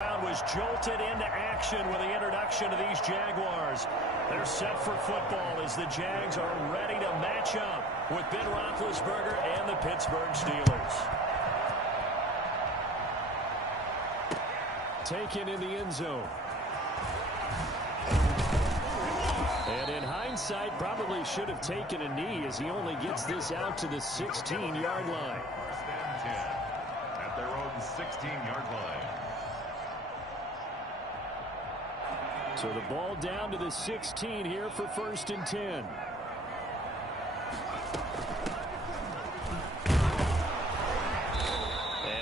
Was jolted into action with the introduction of these Jaguars. They're set for football as the Jags are ready to match up with Ben Roethlisberger and the Pittsburgh Steelers. Taken in the end zone. And in hindsight, probably should have taken a knee as he only gets this out to the 16-yard line. First and 10 at their own 16-yard line. So the ball down to the 16 here for first and 10. And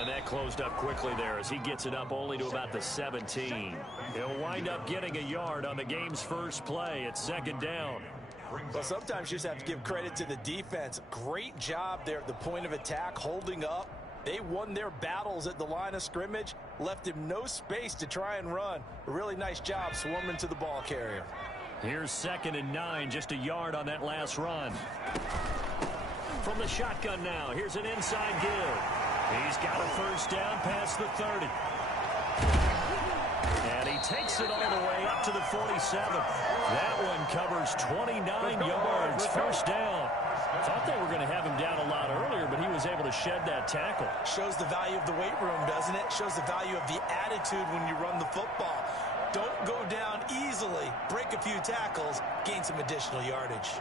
that closed up quickly there as he gets it up only to about the 17. He'll wind up getting a yard on the game's first play at second down. Well, sometimes you just have to give credit to the defense. Great job there at the point of attack, holding up. They won their battles at the line of scrimmage, left him no space to try and run. A really nice job swarming to the ball carrier. Here's second and 9, just a yard on that last run. From the shotgun now, here's an inside give. He's got a first down past the 30. And he takes it all the way up to the 47. That one covers 29 yards, first down. Thought they were going to have him down a lot earlier, but he was able to shed that tackle. Shows the value of the weight room, doesn't it? Shows the value of the attitude when you run the football. Don't go down easily. Break a few tackles, gain some additional yardage.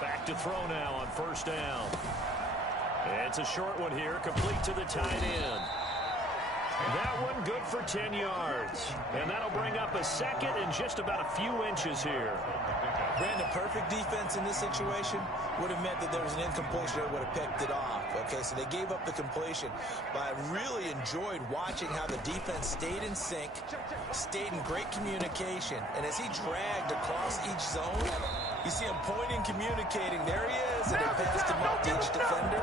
Back to throw now on first down. It's a short one here, complete to the tight end. That one good for 10 yards. And that'll bring up a second and just about a few inches here. Brandon, perfect defense in this situation would have meant that there was an incompletion that would have picked it off. Okay, so they gave up the completion. But I really enjoyed watching how the defense stayed in sync, stayed in great communication. And as he dragged across each zone, you see him pointing, communicating. There he is, and they passed him up to each defender.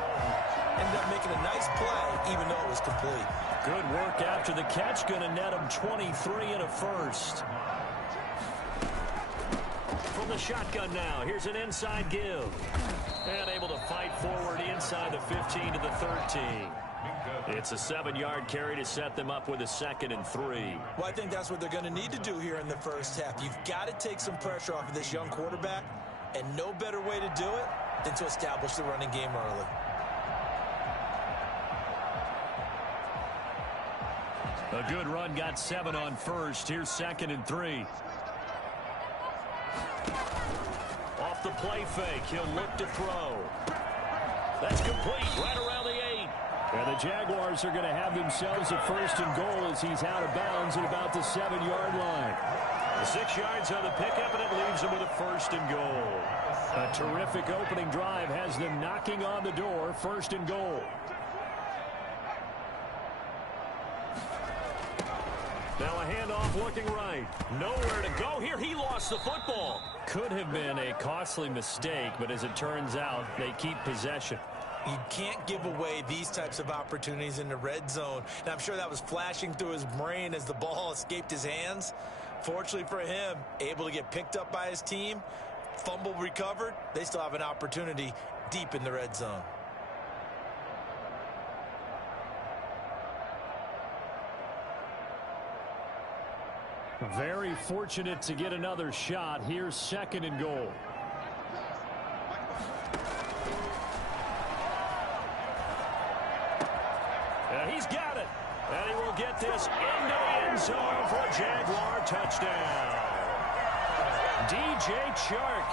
Ended up making a nice play, even though it was complete. Good work after the catch. Going to net him 23 and a first. From the shotgun now, here's an inside give. And able to fight forward inside the 15 to the 13. It's a 7-yard carry to set them up with a second and 3. Well, I think that's what they're going to need to do here in the first half. You've got to take some pressure off of this young quarterback, and no better way to do it than to establish the running game early. A good run, got 7 on first. Here's second and 3. Off the play fake, he'll look to throw. That's complete, right around the 8. And the Jaguars are going to have themselves a first and goal as he's out of bounds at about the 7-yard line. The 6 yards on the pickup, and it leaves them with a first and goal. A terrific opening drive has them knocking on the door, first and goal. Now a handoff looking right. Nowhere to go here. He lost the football. Could have been a costly mistake, but as it turns out, they keep possession. You can't give away these types of opportunities in the red zone. And I'm sure that was flashing through his brain as the ball escaped his hands. Fortunately for him, able to get picked up by his team, fumble recovered. They still have an opportunity deep in the red zone. Very fortunate to get another shot. Here's second and goal. And he's got it. And he will get this into the end zone for a Jaguar touchdown. DJ Chark,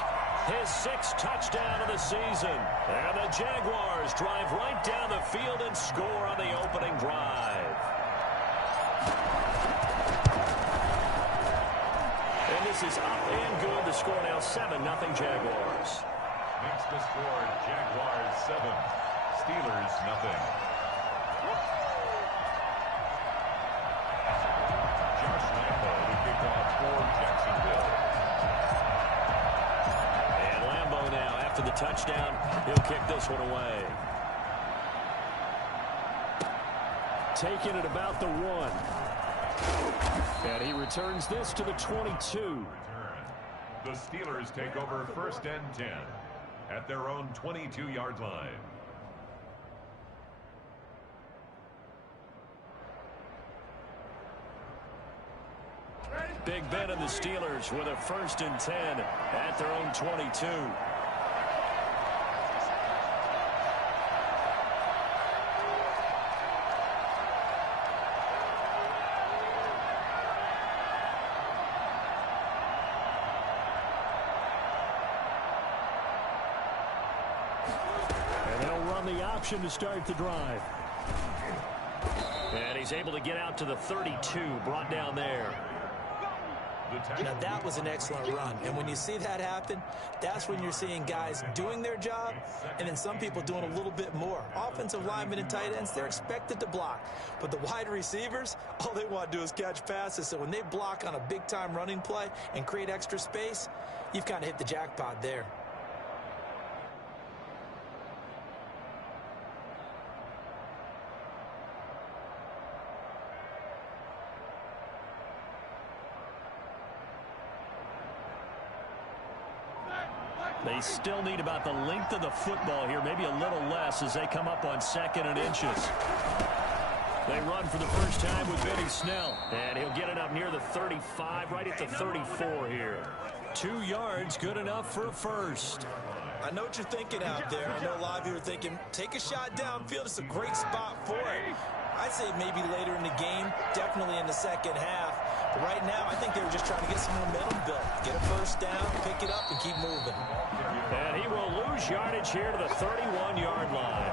his 6th touchdown of the season. And the Jaguars drive right down the field and score on the opening drive. This is up and good. The score now 7-0 Jaguars. Makes the score Jaguars 7, Steelers 0. Josh Lambo to kick off for Jacksonville. And Lambo now, after the touchdown, he'll kick this one away. Taking it about the 1. And he returns this to the 22. The Steelers take over first and 10. at their own 22-yard line. Big Ben and the Steelers with a 1st and 10 at their own 22. And they'll run the option to start the drive. And he's able to get out to the 32, brought down there. Now, that was an excellent run. And when you see that happen, that's when you're seeing guys doing their job and then some people doing a little bit more. Offensive linemen and tight ends, they're expected to block. But the wide receivers, all they want to do is catch passes. So when they block on a big-time running play and create extra space, you've kind of hit the jackpot there. They still need about the length of the football here, maybe a little less as they come up on 2nd and inches. They run for the first time with Benny Snell, and he'll get it up near the 35, right at the 34 here. 2 yards, good enough for a first. I know what you're thinking out there. I know a lot of you are thinking, take a shot downfield. It's a great spot for it. I'd say maybe later in the game, definitely in the second half. But right now, I think they were just trying to get some momentum built. Get a first down, pick it up, and keep moving. And he will lose yardage here to the 31-yard line.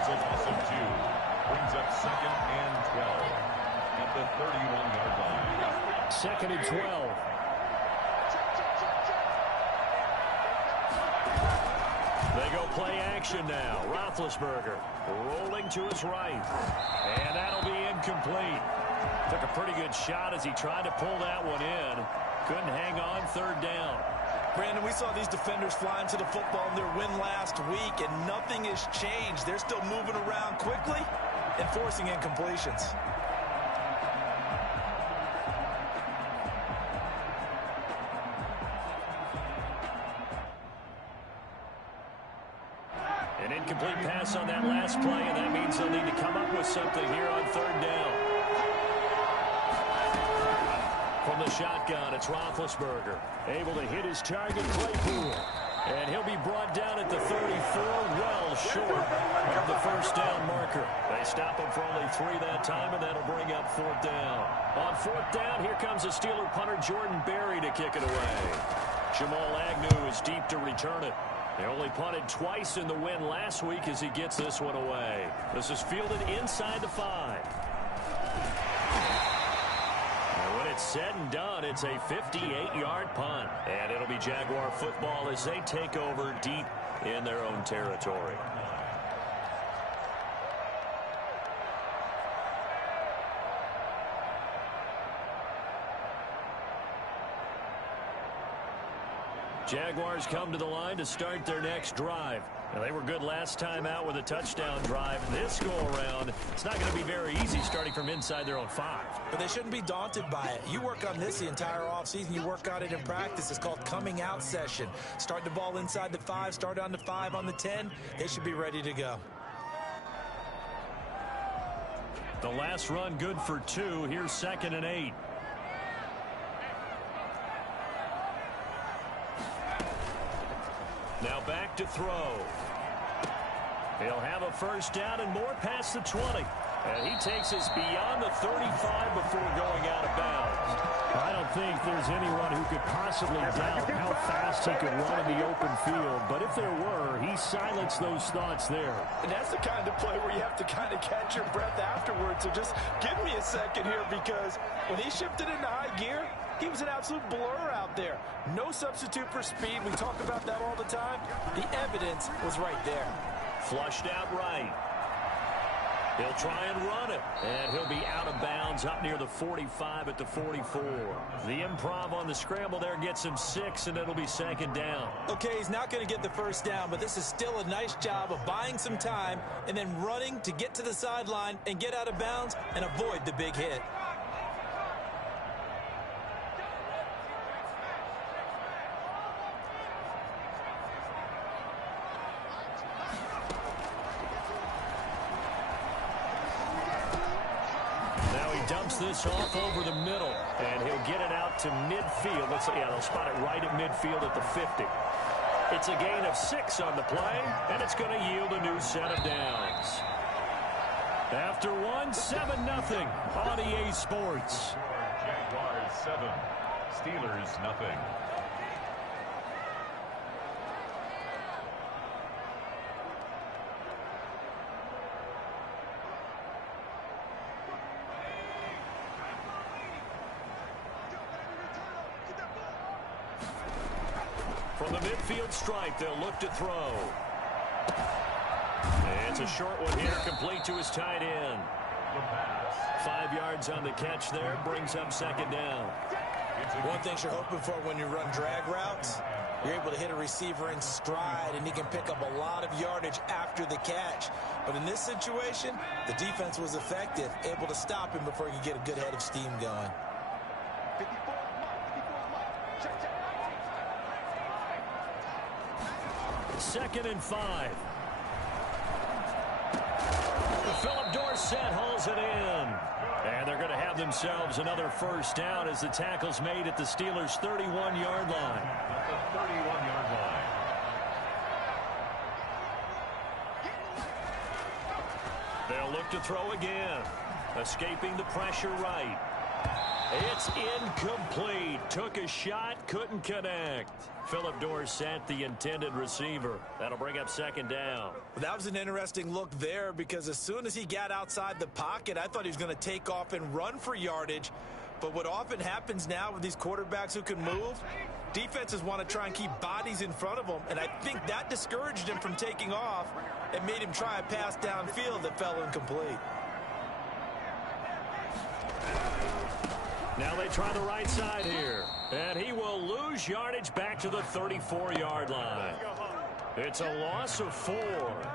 It's a loss of 2. Brings up 2nd and 12 at the 31-yard line. 2nd and 12. They go play action now. Roethlisberger rolling to his right. And that'll be incomplete. Took a pretty good shot as he tried to pull that one in. Couldn't hang on 3rd down. Brandon, we saw these defenders fly into the football in their win last week, and nothing has changed. They're still moving around quickly and forcing incompletions. An incomplete pass on that last play, and that means they'll need to come up with something here on 3rd down. From the shotgun, it's Roethlisberger. Able to hit his target, Claypool. And he'll be brought down at the 34, well short of the first down marker. They stop him for only 3 that time, and that'll bring up 4th down. On 4th down, here comes the Steeler punter Jordan Berry to kick it away. Jamal Agnew is deep to return it. They only punted twice in the win last week as he gets this one away. This is fielded inside the 5. And when it's said and done, it's a 58-yard punt. And it'll be Jaguar football as they take over deep in their own territory. Jaguars come to the line to start their next drive. Now, they were good last time out with a touchdown drive. This go-around, it's not going to be very easy starting from inside their own 5. But they shouldn't be daunted by it. You work on this the entire offseason. You work on it in practice. It's called coming out session. Start the ball inside the 5, start on the 5, on the 10. They should be ready to go. The last run good for 2. Here's 2nd and 8. Now back to throw. He'll have a first down and more past the 20. And he takes us beyond the 35 before going out of bounds. I don't think there's anyone who could possibly doubt how fast he could run in the open field. But if there were, he silenced those thoughts there. And that's the kind of play where you have to kind of catch your breath afterwards. So just give me a second here, because when he shifted into high gear, he was an absolute blur out there. No substitute for speed. We talk about that all the time. The evidence was right there. Flushed out right. He'll try and run it, and he'll be out of bounds up near the 45 at the 44. The improv on the scramble there gets him 6, and it'll be second down. Okay, he's not going to get the first down, but this is still a nice job of buying some time and then running to get to the sideline and get out of bounds and avoid the big hit. Dumps this off over the middle, and he'll get it out to midfield. They'll spot it right at midfield at the 50. It's a gain of 6 on the play, and it's going to yield a new set of downs. After one, 7-0 on EA Sports. Jaguars 7, Steelers nothing. From the midfield stripe, they'll look to throw. And it's a short one here, complete to his tight end. 5 yards on the catch there, brings up second down. One thing you're hoping for when you run drag routes, you're able to hit a receiver in stride, and he can pick up a lot of yardage after the catch. But in this situation, the defense was effective, able to stop him before he could get a good head of steam going. Second and 5. Philip Dorsett hauls it in. And they're going to have themselves another first down as the tackle's made at the Steelers' 31-yard line. At the 31-yard line. They'll look to throw again. Escaping the pressure right. It's incomplete. Took a shot, couldn't connect. Philip Dorsett, the intended receiver. That'll bring up second down. Well, that was an interesting look there, because as soon as he got outside the pocket, I thought he was going to take off and run for yardage. But what often happens now with these quarterbacks who can move, defenses want to try and keep bodies in front of them, and I think that discouraged him from taking off and made him try a pass downfield that fell incomplete. Now they try the right side here. And he will lose yardage back to the 34-yard line. It's a loss of 4.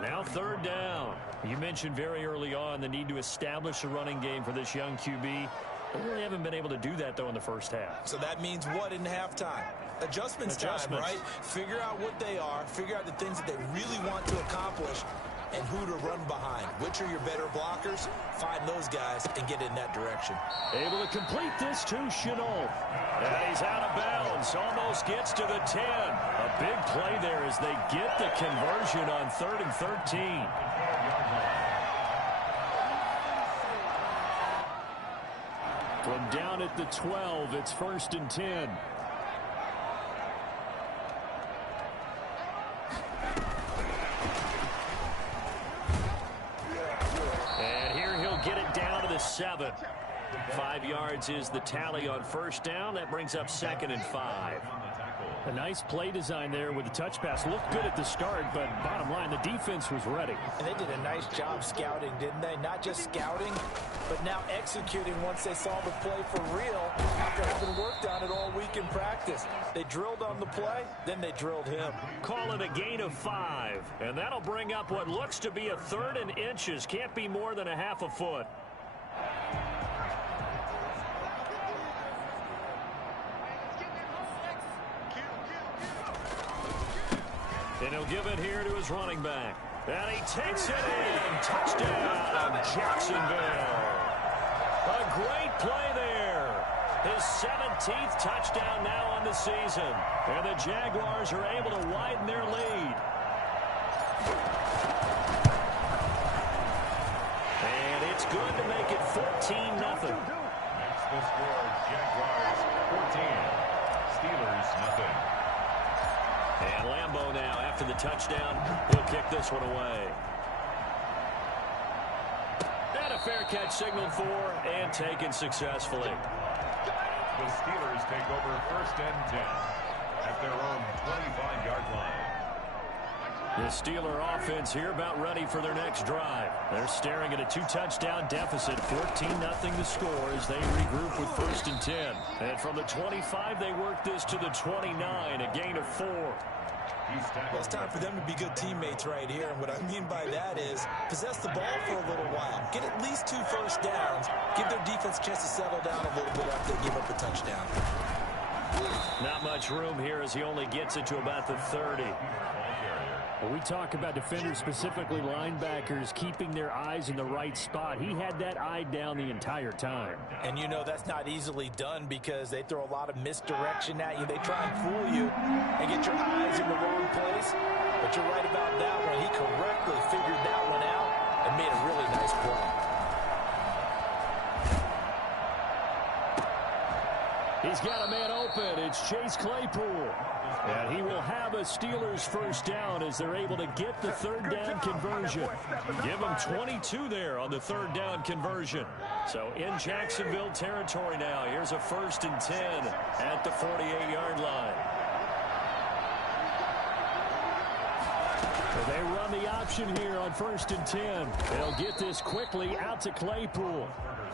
Now third down. You mentioned very early on the need to establish a running game for this young QB. They really haven't been able to do that, though, in the first half. So that means what in halftime? Adjustments time, right? Figure out what they are. Figure out the things that they really want to accomplish and who to run behind. Which are your better blockers? Find those guys and get in that direction. Able to complete this to Chenault. And he's out of bounds. Almost gets to the 10. A big play there as they get the conversion on 3rd and 13. From down at the 12, it's 1st and 10. Get it down to the 7. 5 yards is the tally on first down. That brings up 2nd and 5. A nice play design there with the touch pass. Looked good at the start, but bottom line, the defense was ready. And they did a nice job scouting, didn't they? Not just scouting, but now executing once they saw the play for real after having worked on it all week in practice. They drilled on the play, then they drilled him. Call it a gain of 5, and that'll bring up what looks to be a 3rd and inches. Can't be more than a half a foot. And he'll give it here to his running back. And he takes it in. Touchdown, Jacksonville. A great play there. His 17th touchdown now on the season. And the Jaguars are able to widen their lead. And it's good to make it 14-0. Makes the score Jaguars 14, Steelers nothing. And Lambeau now, after the touchdown, he'll kick this one away. And a fair catch signaled for and taken successfully. The Steelers take over 1st and 10 at their own 25-yard line. The Steeler offense here about ready for their next drive. They're staring at a 2-touchdown deficit, 14-0 the score as they regroup with 1st and 10. And from the 25, they work this to the 29, a gain of 4. Well, it's time for them to be good teammates right here. And what I mean by that is possess the ball for a little while. Get at least 2 first downs. Give their defense a chance to settle down a little bit after they give up a touchdown. Not much room here as he only gets it to about the 30. When we talk about defenders, specifically linebackers, keeping their eyes in the right spot, he had that eye down the entire time. And you know that's not easily done because they throw a lot of misdirection at you. They try and fool you and get your eyes in the wrong place. But you're right about that one. He correctly figured that one out and made a really nice play. He's got a man open. It's Chase Claypool. And he will have a Steelers first down as they're able to get the 3rd down conversion. Give them 22 there on the 3rd down conversion. So in Jacksonville territory now. Here's a 1st and 10 at the 48-yard line. They run the option here on 1st and 10. They'll get this quickly out to Claypool.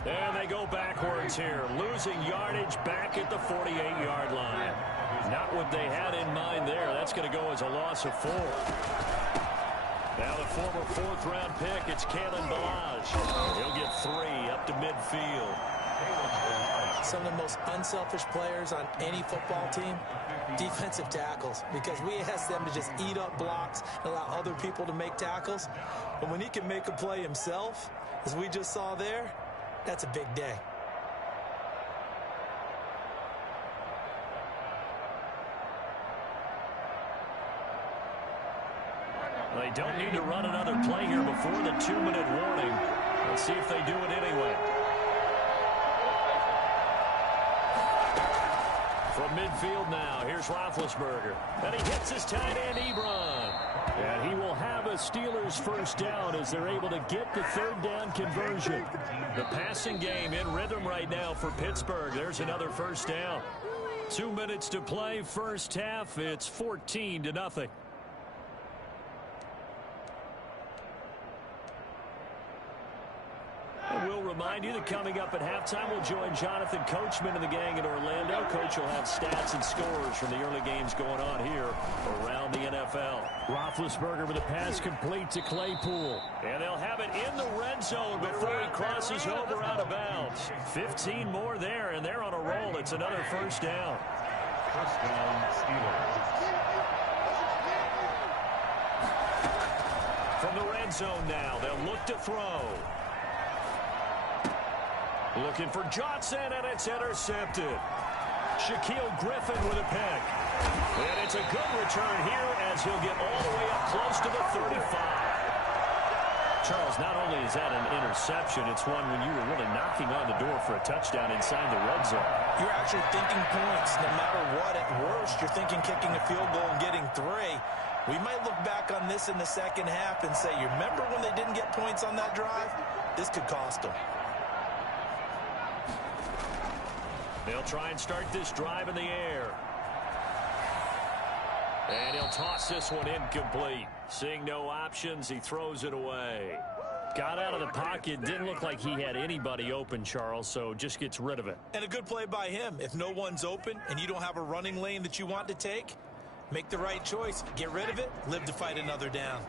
And they go backwards here, losing yardage back at the 48-yard line. Not what they had in mind there. That's going to go as a loss of 4. Now the former 4th-round pick, it's Kalen Ballage. He'll get 3 up to midfield. Some of the most unselfish players on any football team, defensive tackles, because we ask them to just eat up blocks and allow other people to make tackles. But when he can make a play himself, as we just saw there, that's a big day. They don't need to run another play here before the 2-minute warning. Let's see if they do it anyway. From midfield now, here's Roethlisberger. And he hits his tight end, Ebron. And he will have a Steelers first down as they're able to get the 3rd down conversion. The passing game in rhythm right now for Pittsburgh. There's another first down. 2 minutes to play, first half. It's 14-0. And we'll remind you that coming up at halftime, we'll join Jonathan Coachman and the gang in Orlando. Coach will have stats and scores from the early games going on here around the NFL. Roethlisberger with a pass complete to Claypool. And they'll have it in the red zone before he crosses over out of bounds. 15 more there, and they're on a roll. It's another first down. First down, Steelers. From the red zone now, they'll look to throw. Looking for Johnson, and it's intercepted. Shaquille Griffin with a pick. And it's a good return here as he'll get all the way up close to the 35. Charles, not only is that an interception, it's one when you were really knocking on the door for a touchdown inside the red zone. You're actually thinking points. No matter what, at worst, you're thinking kicking a field goal and getting 3. We might look back on this in the second half and say, you remember when they didn't get points on that drive? This could cost them. They'll try and start this drive in the air. And he'll toss this one incomplete. Seeing no options, he throws it away. Got out of the pocket. Didn't look like he had anybody open, Charles, so just gets rid of it. And a good play by him. If no one's open and you don't have a running lane that you want to take, make the right choice. Get rid of it. Live to fight another down.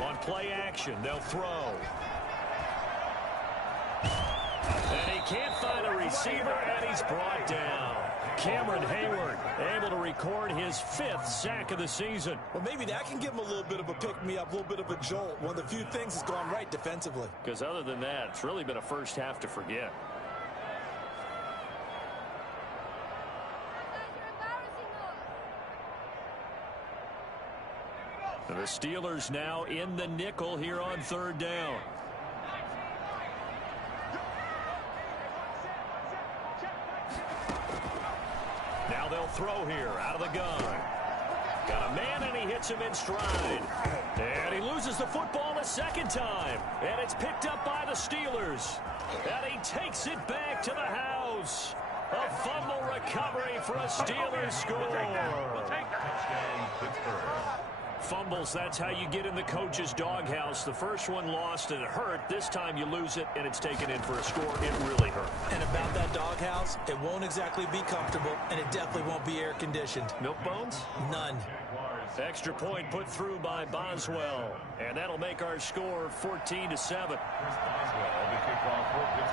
On play action, they'll throw. And he can't find a receiver, and he's brought down. Cameron Hayward able to record his 5th sack of the season. Well, maybe that can give him a little bit of a pick-me-up, a little bit of a jolt. One of the few things that's gone right defensively. Because other than that, it's really been a first half to forget. The Steelers now in the nickel here on third down. Now they'll throw here out of the gun. Got a man, and he hits him in stride. And he loses the football a second time. And it's picked up by the Steelers. And he takes it back to the house. A fumble recovery for a Steelers score. Fumbles, that's how you get in the coach's doghouse. The first one lost and it hurt. This time you lose it and it's taken in for a score. It really hurt. And about that doghouse, it won't exactly be comfortable, and it definitely won't be air-conditioned. Milk bones? None. Extra point put through by Boswell. And that'll make our score 14-7.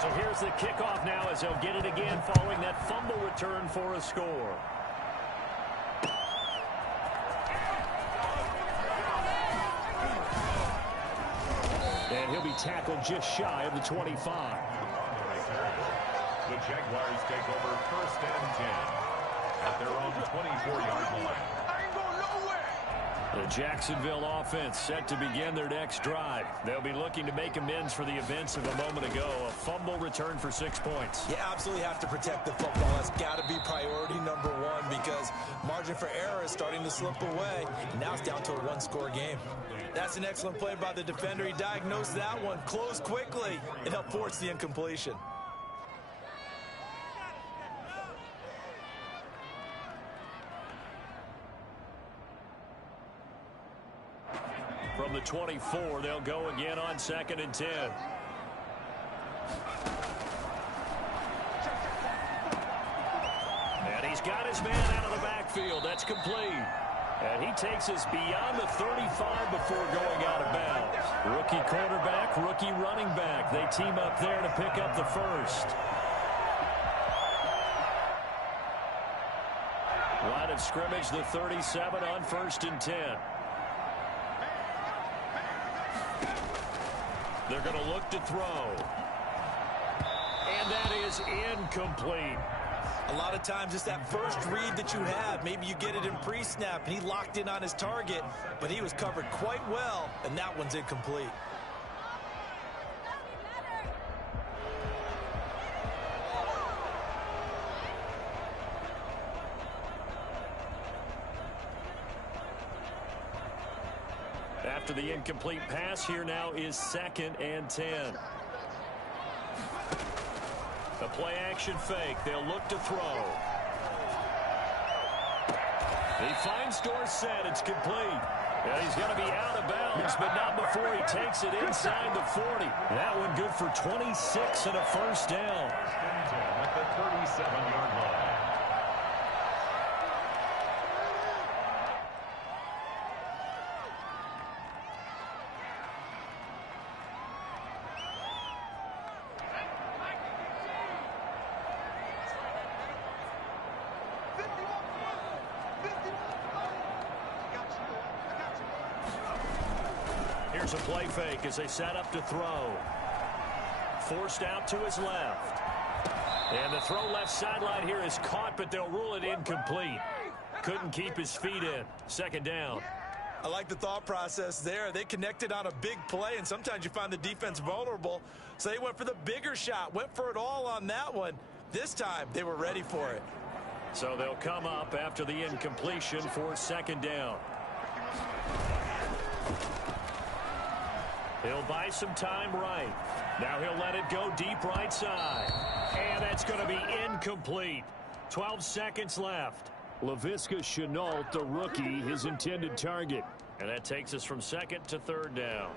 So here's the kickoff now as they'll get it again following that fumble return for a score. And he'll be tackled just shy of the 25. The Jaguars take over first and 10 at their own 24-yard line. The Jacksonville offense set to begin their next drive. They'll be looking to make amends for the events of a moment ago. A fumble return for 6 points. You absolutely have to protect the football. That's got to be priority number one because margin for error is starting to slip away. And now it's down to a one-score game. That's an excellent play by the defender. He diagnosed that one, closed quickly, and helped force the incompletion. From the 24, they'll go again on 2nd and 10. And he's got his man out of the backfield. That's complete. And he takes us beyond the 35 before going out of bounds. Rookie quarterback, rookie running back. They team up there to pick up the first. Line of scrimmage, the 37 on 1st and 10. They're going to look to throw. And that is incomplete. A lot of times it's that first read that you have. Maybe you get it in pre-snap, and he locked in on his target, but he was covered quite well, and that one's incomplete. After the incomplete pass, here now is 2nd and 10. The play-action fake. They'll look to throw. He finds Dorsett. It's complete. And he's going to be out of bounds, but not before he takes it inside the 40. That one good for 26 and a first down. At the 37-yard line. Here's a play fake as they set up to throw. Forced out to his left. And the throw left sideline here is caught, but they'll rule it incomplete. Couldn't keep his feet in. 2nd down. I like the thought process there. They connected on a big play, and sometimes you find the defense vulnerable. So they went for the bigger shot, went for it all on that one. This time, they were ready for it. So they'll come up after the incompletion for 2nd down. He'll buy some time right. Now he'll let it go deep right side. And that's going to be incomplete. 12 seconds left. Laviska Shenault, the rookie, his intended target. And that takes us from 2nd to 3rd down.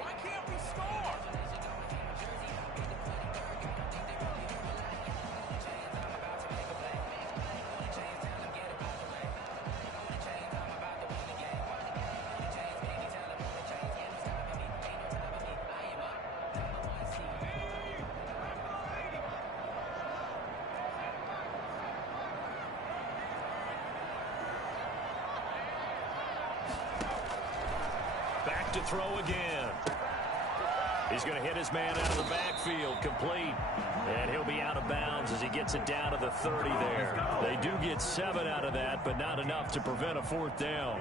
Why can't we score? To throw again. He's going to hit his man out of the backfield, complete. And he'll be out of bounds as he gets it down to the 30 there. They do get 7 out of that, but not enough to prevent a 4th down.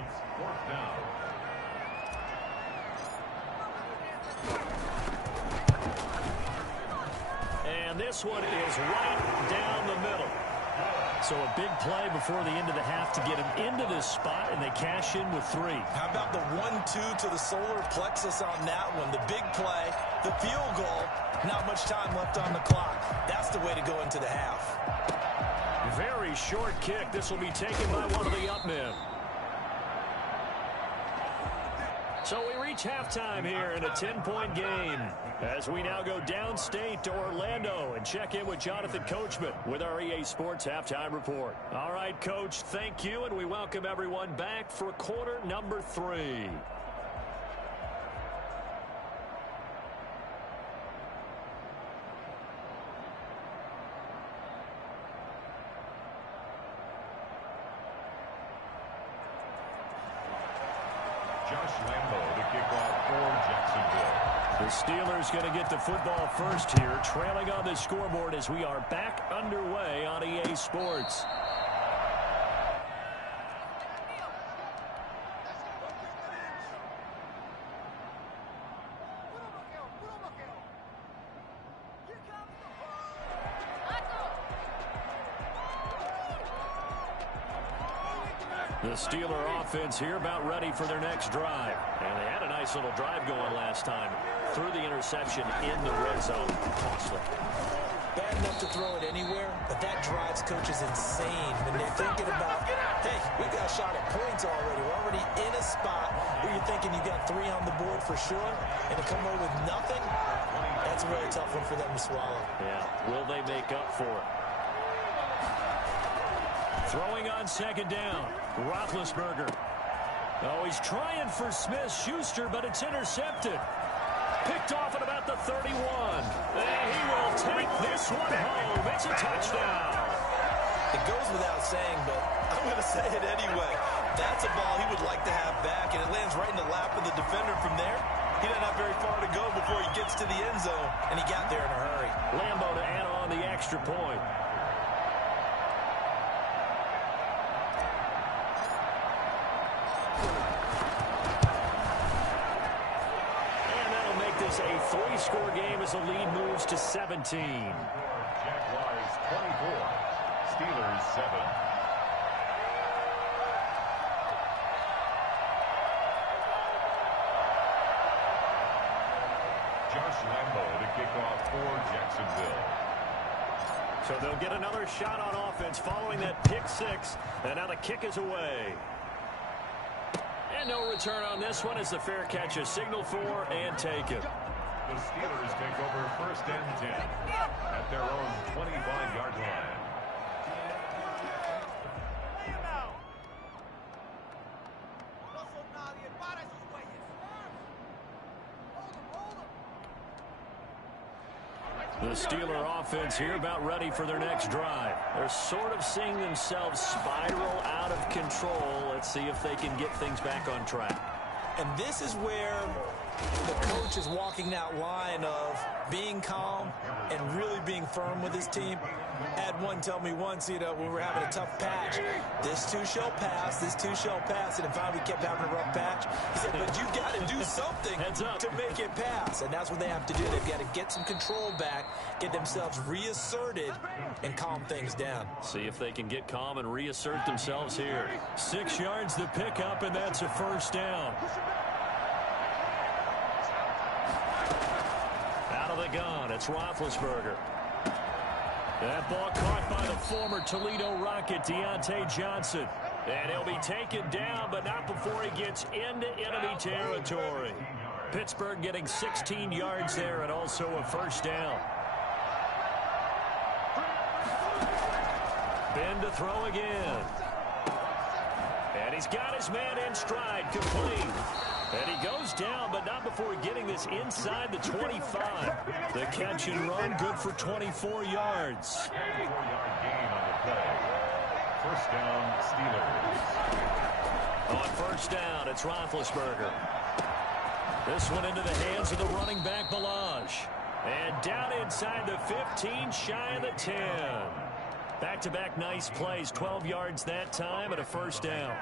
And this one is right down the middle. So a big play before the end of the half to get him into this spot, and they cash in with 3. How about the 1-2 to the solar plexus on that one? The big play, the field goal, not much time left on the clock. That's the way to go into the half. Very short kick. This will be taken by one of the up men. So we reach halftime here in a 10-point game as we now go downstate to Orlando and check in with Jonathan Coachman with our EA Sports Halftime Report. All right, Coach, thank you, and we welcome everyone back for quarter number 3. Josh Lambo to kick off for Jacksonville. The Steelers going to get the football first here, trailing on the scoreboard as we are back underway on EA Sports. The Steeler offense here about ready for their next drive. And they had a nice little drive going last time. Threw the interception in the red zone. Costly. Bad enough to throw it anywhere, but that drives coaches insane when they're thinking about, hey, we got a shot at points already. We're already in a spot where you're thinking you got 3 on the board for sure, and to come away with nothing, that's a really tough one for them to swallow. Yeah, will they make up for it? Throwing on second down, Roethlisberger. Oh, he's trying for Smith-Schuster, but it's intercepted. Picked off at about the 31. And he will take this one home. It's a touchdown. It goes without saying, but I'm going to say it anyway. That's a ball he would like to have back, and it lands right in the lap of the defender from there. He doesn't have very far to go before he gets to the end zone, and he got there in a hurry. Lambo to add on the extra point. A 3-score game as the lead moves to 17. Jaguars 24, Steelers 7. Josh Lambo to kick off for Jacksonville. So they'll get another shot on offense following that pick 6, and now the kick is away. And no return on this one as the fair catch is signaled for and taken. The Steelers take over first and 10 at their own 25-yard line. The Steeler offense here about ready for their next drive. They're sort of seeing themselves spiral out of control. Let's see if they can get things back on track. And this is where the coach is walking that line of being calm and really being firm with his team. I had one tell me once, when we were having a tough patch, this too shall pass, this too shall pass, and finally we kept having a rough patch. He said, but you got to do something to make it pass, and that's what they have to do. They've got to get some control back, get themselves reasserted, and calm things down. See if they can get calm and reassert themselves here. 6 yards to pick up, and that's a first down. Out of the gun, it's Roethlisberger. That ball caught by the former Toledo Rocket, Deontay Johnson. And he'll be taken down, but not before he gets into enemy territory. Pittsburgh getting 16 yards there and also a first down. Ben to throw again. And he's got his man in stride, complete. And he goes down, but not before getting this inside the 25. The catch and run, good for 24 yards. 24-yard gain on the play. First down, Steelers. On first down, it's Roethlisberger. This one into the hands of the running back, Balaj. And down inside the 15, shy of the 10. Back-to-back nice plays, 12 yards that time and a first down.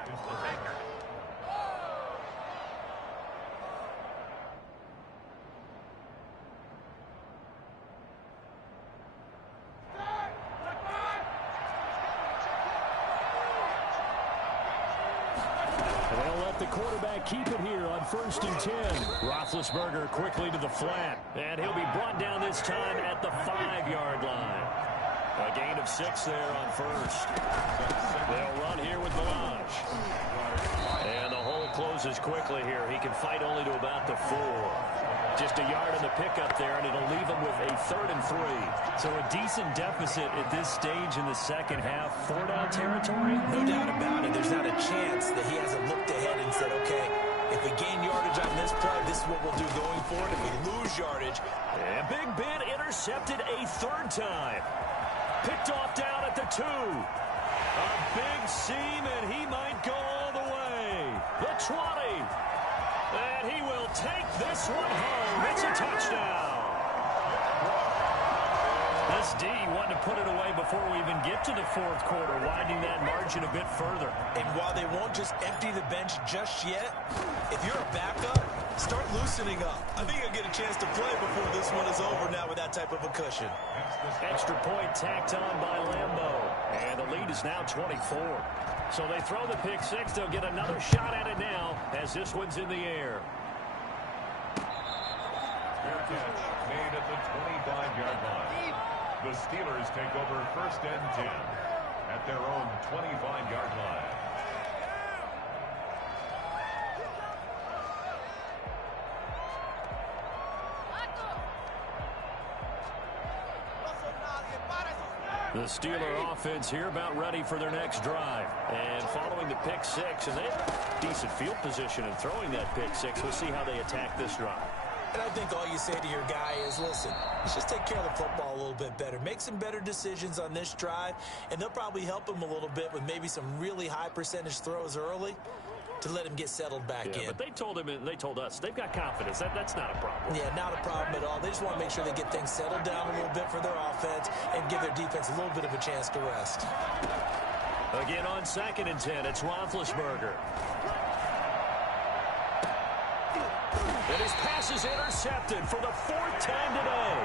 They'll let the quarterback keep it here on 1st and 10. Roethlisberger quickly to the flat. And he'll be brought down this time at the 5-yard line. A gain of 6 there on first. They'll run here with Balaj. And the hole closes quickly here. He can fight only to about the 4. Just a yard on the pickup there, and it'll leave him with a 3rd and 3. So a decent deficit at this stage in the second half. 4-down territory? No doubt about it. There's not a chance that he hasn't looked ahead and said, okay, if we gain yardage on this play, this is what we'll do going forward. If we lose yardage. And Big Ben intercepted a 3rd time. Picked off down at the 2. A big seam, and he might go all the way. The 20. And he will take this one home. It's a touchdown. This D wanted to put it away before we even get to the 4th quarter, widening that margin a bit further. And while they won't just empty the bench just yet, if you're a backup, start loosening up. I think you'll get a chance to play before this one is over now with that type of a cushion. Extra point tacked on by Lambo. And the lead is now 24. So they throw the pick 6. They'll get another shot at it now as this one's in the air. Fair catch made at the 25-yard line. The Steelers take over 1st and 10 at their own 25-yard line. The Steeler offense here about ready for their next drive. And following the pick 6, and they have decent field position in throwing that pick 6. We'll see how they attack this drive. And I think all you say to your guy is, listen, let's just take care of the football a little bit better. Make some better decisions on this drive, and they'll probably help him a little bit with maybe some really high percentage throws early to let him get settled back in. But they told us they've got confidence. That's not a problem. Yeah, not a problem at all. They just want to make sure they get things settled down a little bit for their offense and give their defense a little bit of a chance to rest. Again on 2nd and 10, it's Roethlisberger. And his pass is intercepted for the 4th time today.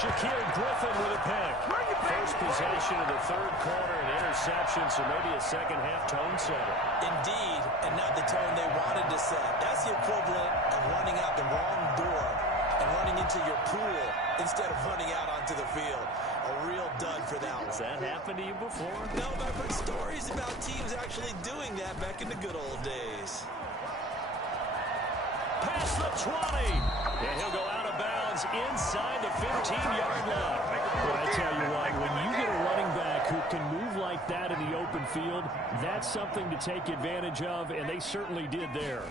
Shaquille Griffin with a pick. First possession of the 3rd quarter, an interception, so maybe a second-half tone setter. Indeed, and not the tone they wanted to set. That's the equivalent of running out the wrong door and running into your pool instead of running out onto the field. A real dud for that one. Has that happened to you before? No, but I've heard stories about teams actually doing that back in the good old days. Past the 20. And he'll go out of bounds inside the 15-yard line. Well, I tell you what, when you get a running back who can move like that in the open field, that's something to take advantage of, and they certainly did there.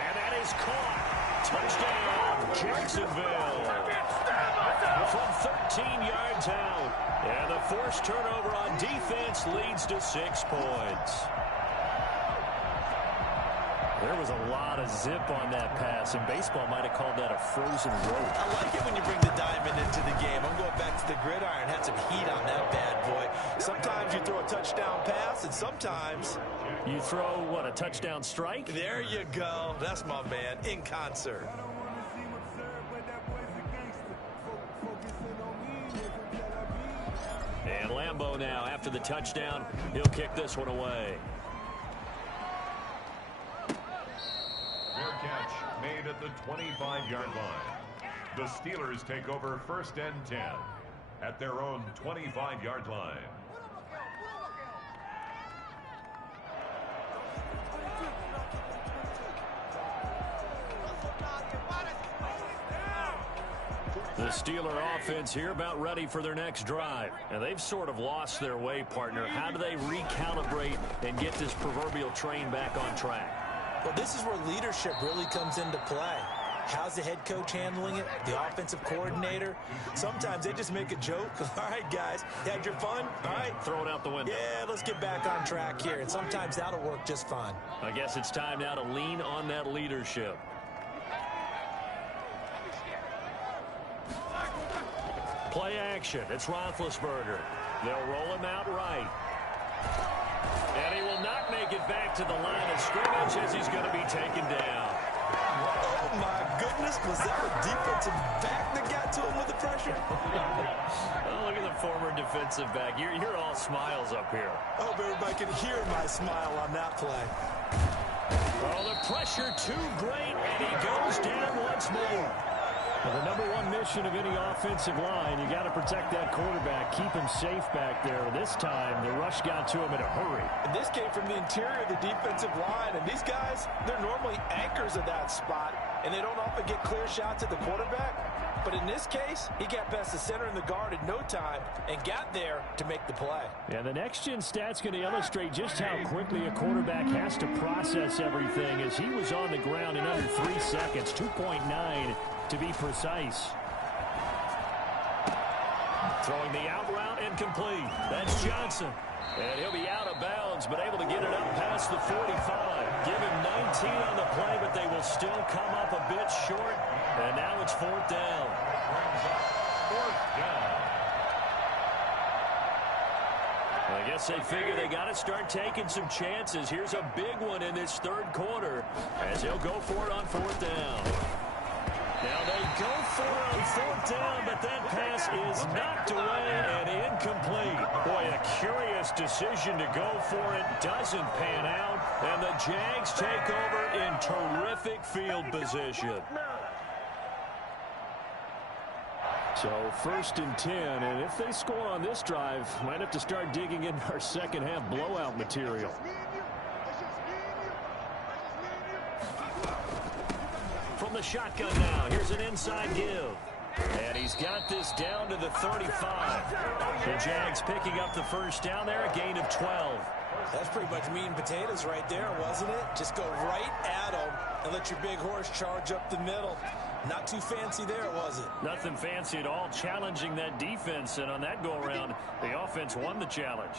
And that is caught. Touchdown, Jacksonville. From 13 yards out. And the forced turnover on defense leads to 6 points. There was a lot of zip on that pass, and baseball might have called that a frozen rope. I like it when you bring the diamond into the game. I'm going back to the gridiron. Had some heat on that bad boy. Sometimes you throw a touchdown pass, and sometimes you throw, what, a touchdown strike? There you go. That's my man, in concert. And Lambo now, after the touchdown, he'll kick this one away. Fair catch made at the 25-yard line. The Steelers take over 1st and 10 at their own 25-yard line. The Steeler offense here about ready for their next drive. And they've sort of lost their way, partner. How do they recalibrate and get this proverbial train back on track? Well, this is where leadership really comes into play. How's the head coach handling it? The offensive coordinator? Sometimes they just make a joke. All right, guys, had your fun? All right. Throw it out the window. Yeah, let's get back on track here. And sometimes that'll work just fine. I guess it's time now to lean on that leadership. Play action. It's Roethlisberger. They'll roll him out right. And he will not make it back to the line of scrimmage as he's going to be taken down. Oh, my goodness. Was that a defensive back that got to him with the pressure? Oh, look at the former defensive back. You're all smiles up here. I hope everybody can hear my smile on that play. Oh, the pressure too great, and he goes down once more. Well, the number one mission of any offensive line, you got to protect that quarterback, keep him safe back there. This time, the rush got to him in a hurry. And this came from the interior of the defensive line, and these guys, they're normally anchors of that spot, and they don't often get clear shots at the quarterback. But in this case, he got past the center and the guard in no time and got there to make the play. Yeah, the next-gen stat's going to illustrate just how quickly a quarterback has to process everything, as he was on the ground in under 3 seconds, 2.9 to be precise. Throwing the out route incomplete. That's Johnson. And he'll be out of bounds, but able to get it up past the 45. Give him 19 on the play, but they will still come up a bit short. And now it's 4th down. I guess they figure they got to start taking some chances. Here's a big one in this 3rd quarter as he'll go for it on 4th down. Now they go for it on 4th down, but that pass is knocked away and incomplete. Boy, a curious decision to go for it. Doesn't pan out, and the Jags take over in terrific field position. So 1st and 10, and if they score on this drive, might have to start digging into our second half blowout material. From the shotgun now, here's an inside give. And he's got this down to the 35. The Jags picking up the 1st down there, a gain of 12. That's pretty much meat and potatoes right there, wasn't it? Just go right at them and let your big horse charge up the middle. Not too fancy there, was it? Nothing fancy at all, challenging that defense. And on that go-around, the offense won the challenge.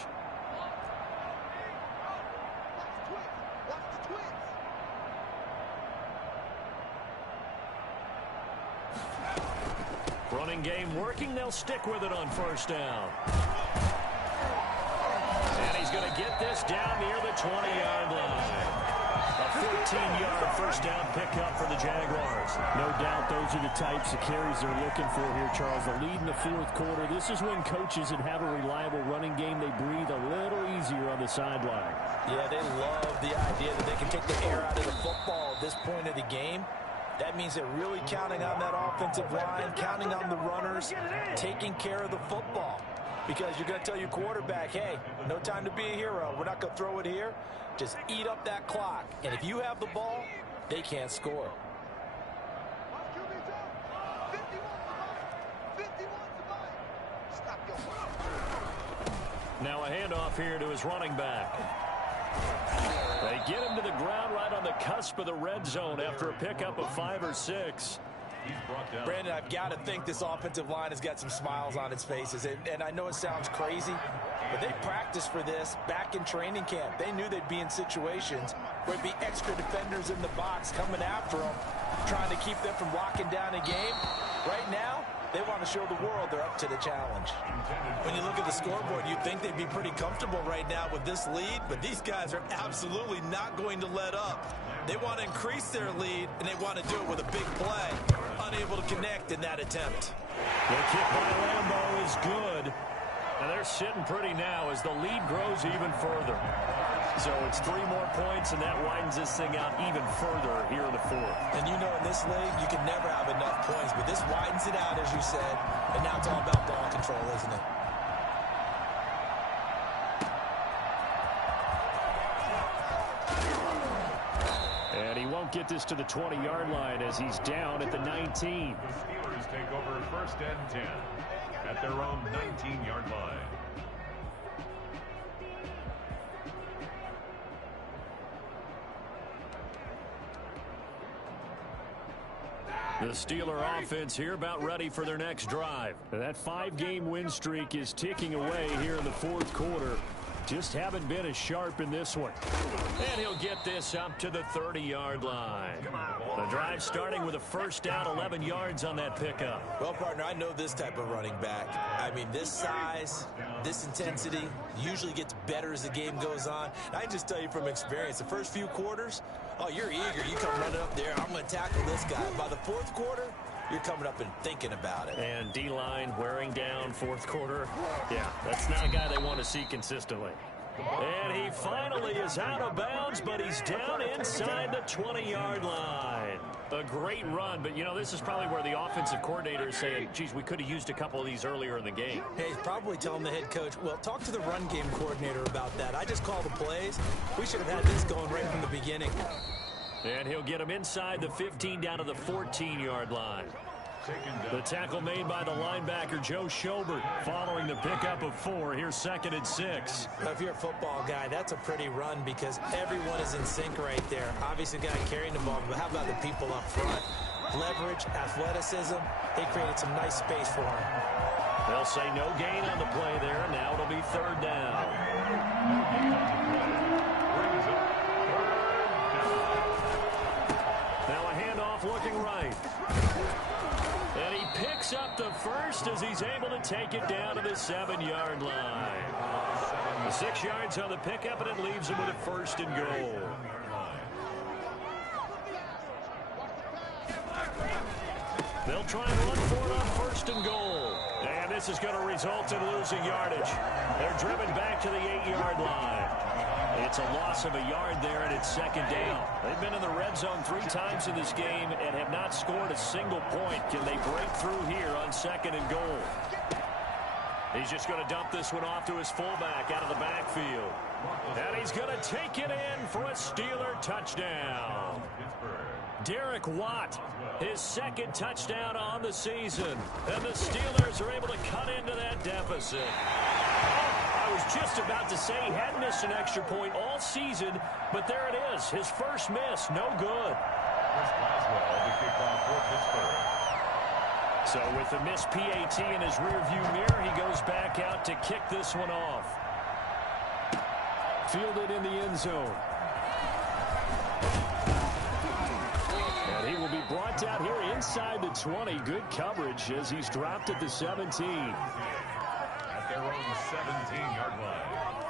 Running game working. They'll stick with it on 1st down. And he's going to get this down near the 20-yard line. A 14-yard 1st down pickup for the Jaguars. No doubt those are the types of carries they're looking for here, Charles. The lead in the 4th quarter. This is when coaches that have a reliable running game, they breathe a little easier on the sideline. Yeah, they love the idea that they can take the air out of the football at this point of the game. That means they're really counting on that offensive line, counting on the runners, taking care of the football. Because you're going to tell your quarterback, hey, no time to be a hero. We're not going to throw it here. Just eat up that clock. And if you have the ball, they can't score. Now a handoff here to his running back. They get him to the ground right on the cusp of the red zone after a pickup of 5 or 6. Brandon, I've got to think this offensive line has got some smiles on its faces. And I know it sounds crazy, but they practiced for this back in training camp. They knew they'd be in situations where it'd be extra defenders in the box coming after them, trying to keep them from locking down a game. Right now, they want to show the world they're up to the challenge. When you look at the scoreboard, you'd think they'd be pretty comfortable right now with this lead, but these guys are absolutely not going to let up. They want to increase their lead, and they want to do it with a big play. Unable to connect in that attempt. The kick by Lambeau is good. And they're sitting pretty now as the lead grows even further. So it's 3 more points, and that widens this thing out even further here in the 4th. And you know, in this league, you can never have enough points, but this widens it out, as you said, and now it's all about ball control, isn't it? And he won't get this to the 20-yard line as he's down at the 19. The Steelers take over 1st and 10 at their own 19-yard line. The Steeler offense here about ready for their next drive. That 5-game win streak is ticking away here in the fourth quarter. Just haven't been as sharp in this one. And he'll get this up to the 30-yard line. The drive starting with a first down, 11 yards on that pickup. Well, partner, I know this type of running back. I mean, this size, this intensity usually gets better as the game goes on. I can just tell you from experience, the first few quarters, oh, you're eager. You come running up there, I'm going to tackle this guy. By the fourth quarter, you're coming up and thinking about it. And D-line wearing down fourth quarter. Yeah, that's not a guy they want to see consistently. And he finally is out of bounds, but he's down inside the 20-yard line. A great run, but, you know, this is probably where the offensive coordinator is saying, geez, we could have used a couple of these earlier in the game. Hey, he's probably telling the head coach, well, talk to the run game coordinator about that. I just call the plays. We should have had this going right from the beginning. And he'll get him inside the 15 down to the 14-yard line. The tackle made by the linebacker, Joe Schobert, following the pickup of 4. Here's 2nd and 6. If you're a football guy, that's a pretty run because everyone is in sync right there. Obviously, the guy carrying the ball, but how about the people up front? Leverage, athleticism, they created some nice space for him. They'll say no gain on the play there. Now it'll be 3rd down. Now a handoff looking right. And he picks up the first as he's able to take it down to the 7-yard line. 6 yards on the pickup, and it leaves him with a 1st and goal. They'll try and run for it on 1st and goal. And this is going to result in losing yardage. They're driven back to the 8-yard line. It's a loss of a yard there, and it's 2nd down. They've been in the red zone 3 times in this game and have not scored a single point. Can they break through here on 2nd and goal? He's just going to dump this one off to his fullback out of the backfield. And he's going to take it in for a Steeler touchdown. Derek Watt, his 2nd touchdown on the season. And the Steelers are able to cut into that deficit. I was just about to say he hadn't missed an extra point all season, but there it is. His first miss, no good. So with the missed PAT in his rearview mirror, he goes back out to kick this one off. Fielded in the end zone. And he will be brought down here inside the 20. Good coverage as he's dropped at the 17. At their own 17-yard line.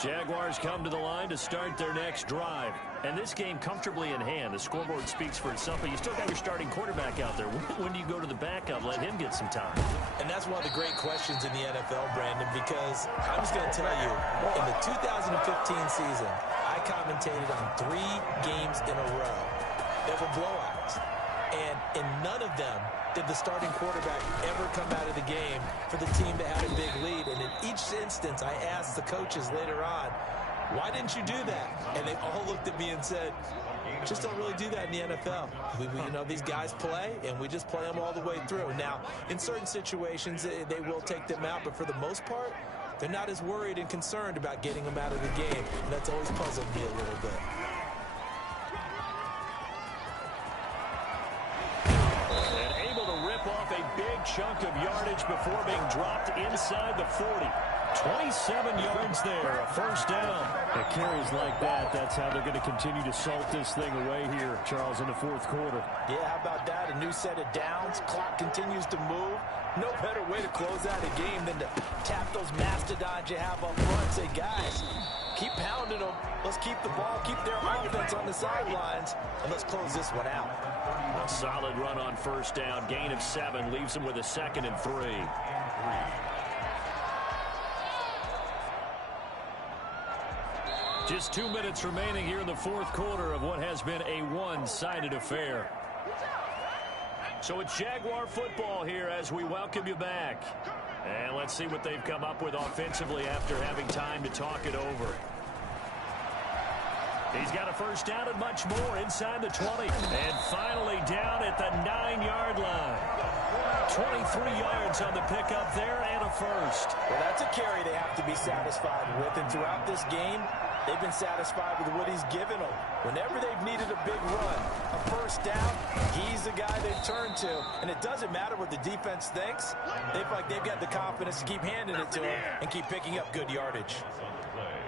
Jaguars come to the line to start their next drive. And this game comfortably in hand. The scoreboard speaks for itself, but you still got your starting quarterback out there. When do you go to the backup? Let him get some time. And that's one of the great questions in the NFL, Brandon, because I'm just going to tell you, in the 2015 season, I commentated on 3 games in a row. They were blowouts. And in none of them did the starting quarterback ever come out of the game for the team that had a big lead. And in each instance, I asked the coaches later on, why didn't you do that? And they all looked at me and said, just don't really do that in the NFL. You know, these guys play, and we just play them all the way through. Now, in certain situations, they will take them out, but for the most part, they're not as worried and concerned about getting them out of the game. And that's always puzzled me a little bit. Off a big chunk of yardage before being dropped inside the 40. 27 yards there, a 1st down. It carries like that. That's how they're going to continue to salt this thing away here, Charles, in the 4th quarter. Yeah, how about that? A new set of downs. Clock continues to move. No better way to close out a game than to tap those mastodons you have up front. Say, guys, keep pounding them. Let's keep the ball, keep their offense on the sidelines, and let's close this one out. A solid run on 1st down. Gain of 7 leaves him with a 2nd and 3. Just 2 minutes remaining here in the 4th quarter of what has been a one-sided affair. So it's Jaguar football here as we welcome you back. And let's see what they've come up with offensively after having time to talk it over. He's got a first down and much more inside the 20. And finally down at the 9-yard line. 23 yards on the pickup there and a first. Well, that's a carry they have to be satisfied with. And throughout this game, they've been satisfied with what he's given them. Whenever they've needed a big run, a first down, he's the guy they've turned to. And it doesn't matter what the defense thinks. They feel like they've got the confidence to keep handing it to him and keep picking up good yardage.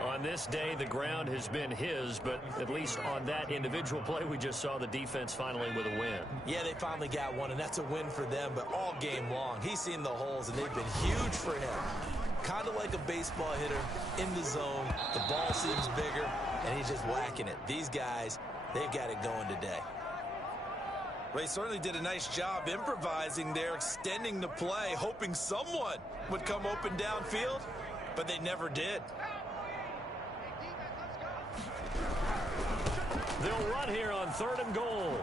On this day, the ground has been his, but at least on that individual play, we just saw the defense finally with a win. Yeah, they finally got one, and that's a win for them, but all game long, he's seen the holes, and they've been huge for him. Kind of like a baseball hitter in the zone. The ball seems bigger, and he's just whacking it. These guys, they've got it going today. Well, he certainly did a nice job improvising there, extending the play, hoping someone would come open downfield, but they never did. They'll run here on 3rd and goal.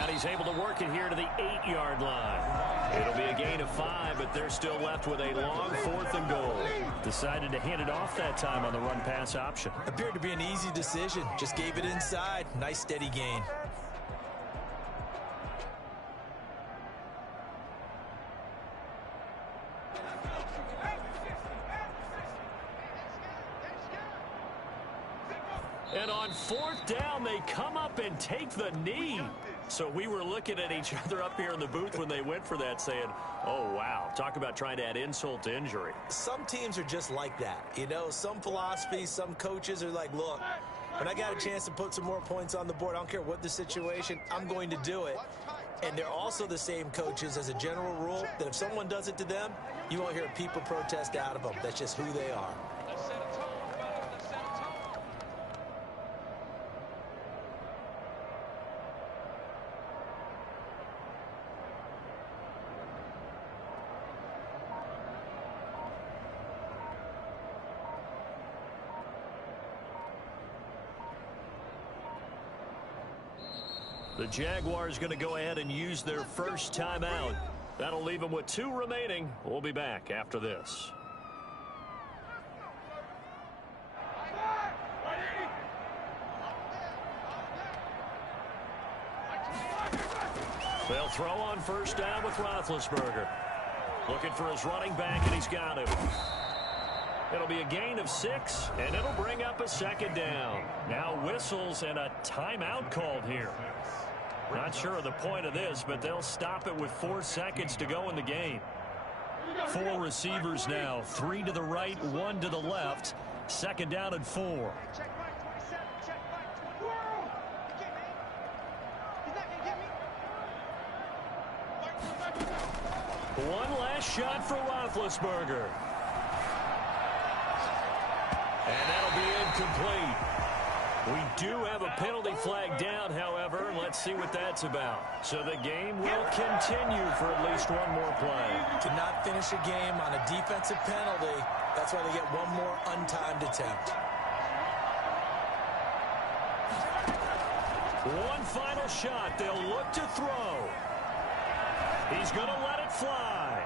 And he's able to work it here to the 8-yard line. It'll be a gain of 5, but they're still left with a long 4th and goal. Decided to hand it off that time on the run-pass option. Appeared to be an easy decision. Just gave it inside. Nice steady gain. And on 4th down, they come up and take the knee. So we were looking at each other up here in the booth when they went for that saying, oh, wow, talk about trying to add insult to injury. Some teams are just like that. You know, some philosophies, some coaches are like, look, when I got a chance to put some more points on the board, I don't care what the situation, I'm going to do it. And they're also the same coaches as a general rule that if someone does it to them, you won't hear people protest out of them. That's just who they are. The Jaguars going to go ahead and use their first timeout. That'll leave them with 2 remaining. We'll be back after this. They'll throw on first down with Roethlisberger. Looking for his running back, and he's got him. It'll be a gain of 6, and it'll bring up a 2nd down. Now whistles and a timeout called here. Not sure of the point of this, but they'll stop it with 4 seconds to go in the game. 4 receivers now, 3 to the right, 1 to the left. 2nd down and 4. One last shot for Roethlisberger. And that'll be incomplete. We do have a penalty flag down, however, and let's see what that's about. So the game will continue for at least one more play. To not finish a game on a defensive penalty, that's why they get one more untimed attempt. One final shot. They'll look to throw. He's going to let it fly.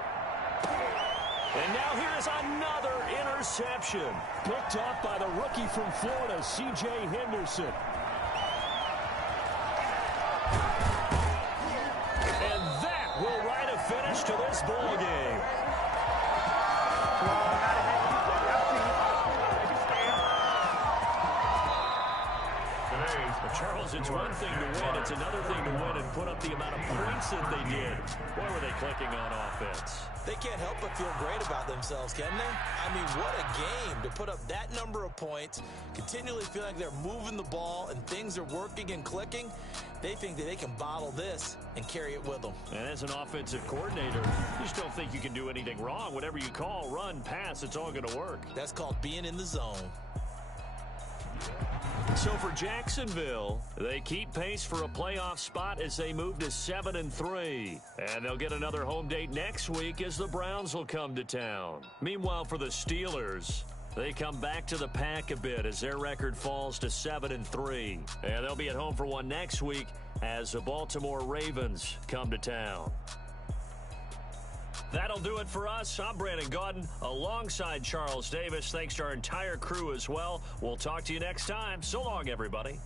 And now here's another interception. Picked up by the rookie from Florida, C.J. Henderson. And that will write a finish to this ball game. Charles, it's one thing to win. It's another thing to win and put up the amount of points that they did. Boy, were they clicking on offense. They can't help but feel great about themselves, can they? I mean, what a game to put up that number of points, continually feel like they're moving the ball and things are working and clicking. They think that they can bottle this and carry it with them. And as an offensive coordinator, you just don't think you can do anything wrong. Whatever you call, run, pass, it's all going to work. That's called being in the zone. So for Jacksonville, they keep pace for a playoff spot as they move to 7-3. And they'll get another home date next week as the Browns will come to town. Meanwhile, for the Steelers, they come back to the pack a bit as their record falls to 7-3. And they'll be at home for one next week as the Baltimore Ravens come to town. That'll do it for us. I'm Brandon Gaudin alongside Charles Davis. Thanks to our entire crew as well. We'll talk to you next time. So long, everybody.